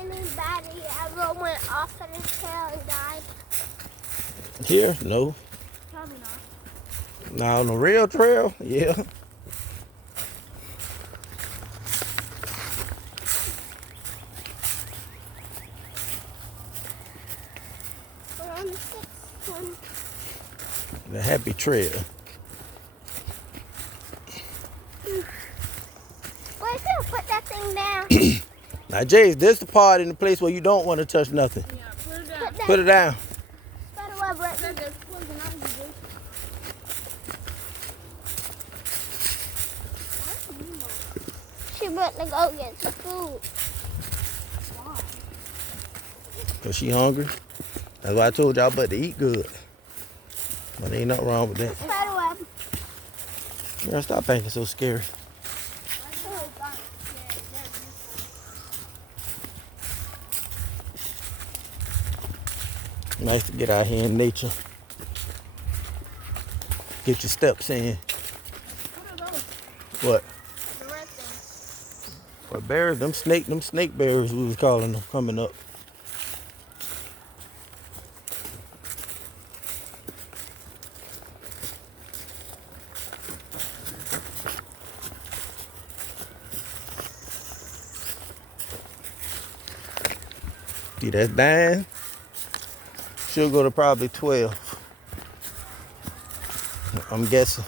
anybody ever went off of the trail and died? Here? No. Probably not. Now on the real trail? Yeah. We're on the sixth one. The happy trail. Wait, you put that thing down. Now, Jace, this the part in the place where you don't want to touch nothing. Yeah, put it down. Put it down. Spider web right there. That's closing out, you do. She went to go get some food. Why? Cause she hungry. That's why I told y'all but to eat good. But ain't nothing wrong with that. Spider web. Girl, stop acting so scary. Nice to get out here in nature. Get your steps in. What are those? What? The red things. What berries? Them snake berries we was calling them coming up. See, that's 9. She'll go to probably 12. I'm guessing.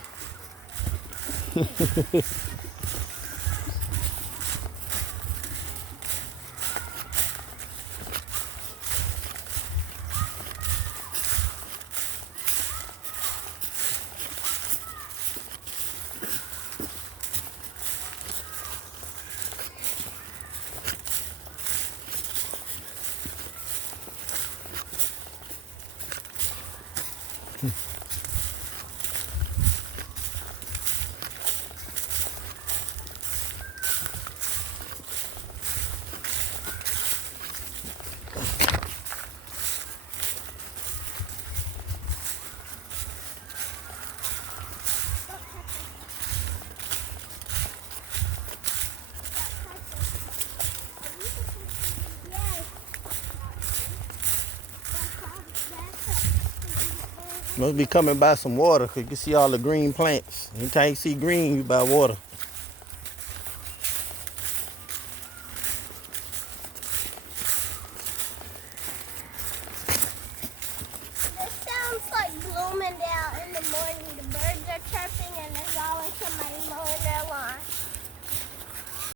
Must be coming by some water because you can see all the green plants. Anytime you see green, you by water.